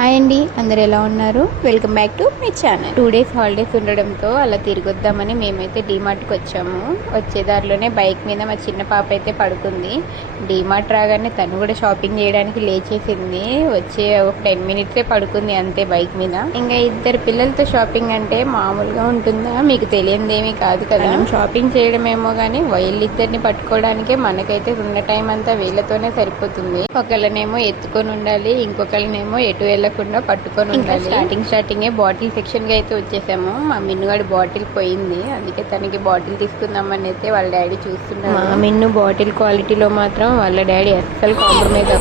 Hi అండి, అందరు ఎలా ఉన్నారు? Welcome back to my channel. 2 days holidays ఉండడంతో అలా తిరిగొద్దామని మేమైతే డీమార్ట్కి వచ్చాము. వచ్చే దారిలోనే బైక్ మీద మా చిన్న పాప అయితే పడుకుంది. డీమార్ట్ రాగానే తను కూడా షాపింగ్ చేయడానికి లేచేసింది. వచ్చే ఒక 10 minutes పడుకుంది అంతే బైక్ మీద. ఇంకా ఇద్దరు పిల్లలతో షాపింగ్ అంటే మామూలుగా ఉంటుందా? మీకు తెలియదేమీ కాదు కదా. మనం షాపింగ్ చేయడమేమో కానీ వీళ్ళిద్దరిని పట్టుకోవడానికే మనకైతే ఉన్న టైం అంతా వీళ్ళతోనే సరిపోతుంది. ఒకళ్ళనేమో ఎత్తుకొని ఉండాలి, ఇంకొకళ్ళనేమో ఎటు వెళ్ళకుండా పట్టుకొని ఉండాలి. స్టార్టింగ్ బాటిల్ సెక్షన్ కి అయితే వచ్చేసాము. మా మిన్నుగాడి బాటిల్ పోయింది, అందుకే తనకి బాటిల్ తీసుకుందామని అయితే వాళ్ళ డాడీ చూస్తున్నారు. మా మిన్ను బాటిల్ క్వాలిటీలో మాత్రం వాళ్ళ డాడీ అస్సలు కాంప్రమైజ్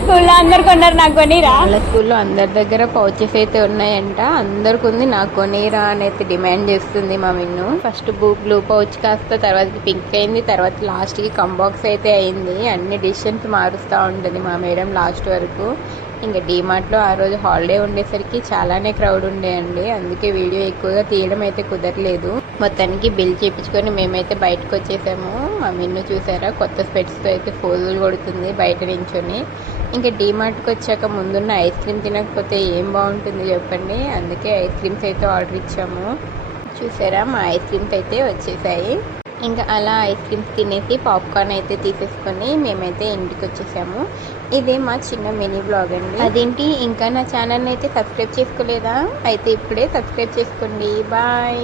స్కూల్లో అందరు కొన్నారు, నాకు కొనిరా. వాళ్ళ స్కూల్లో అందరి దగ్గర పౌచెస్ అయితే ఉన్నాయంట. అందరికి ఉంది, నాకు కొనిరా అని అయితే డిమాండ్ చేస్తుంది మా మిన్ను. ఫస్ట్ బ్లూ పౌచ్ కాస్త తర్వాత పింక్ అయింది, తర్వాత లాస్ట్ కి కంబాక్స్ అయితే అయింది. అన్ని డిసిషన్స్ మారుస్తూ ఉంటుంది మా మేడం లాస్ట్ వరకు. ఇంకా డీమార్ట్లో ఆ రోజు హాలిడే ఉండేసరికి చాలానే క్రౌడ్ ఉండేయండి, అందుకే వీడియో ఎక్కువగా తీయడం అయితే కుదరలేదు. మొత్తానికి బిల్ చేయించుకొని మేమైతే బయటకు వచ్చేసాము. మా మిన్ను చూసారా, కొత్త స్పెట్స్తో అయితే ఫోజులు కొడుతుంది బయట నించొని. ఇంకా డీమార్ట్కి వచ్చాక ముందున్న ఐస్ క్రీమ్ తినకపోతే ఏం బాగుంటుంది చెప్పండి, అందుకే ఐస్ క్రీమ్స్ అయితే ఆర్డర్ ఇచ్చాము. చూసారా, మా ఐస్ క్రీమ్స్ అయితే వచ్చేసాయి. ఇంకా అలా ఐస్ క్రీమ్స్ తినేసి పాప్కార్న్ అయితే తీసేసుకొని మేమైతే ఇంటికి వచ్చేసాము. ఇదే మా చిన్న మినీ బ్లాగ్ అండి. అదేంటి ఇంకా నా ఛానల్ని అయితే సబ్స్క్రైబ్ చేసుకోలేదా? అయితే ఇప్పుడే సబ్స్క్రైబ్ చేసుకోండి. బాయ్.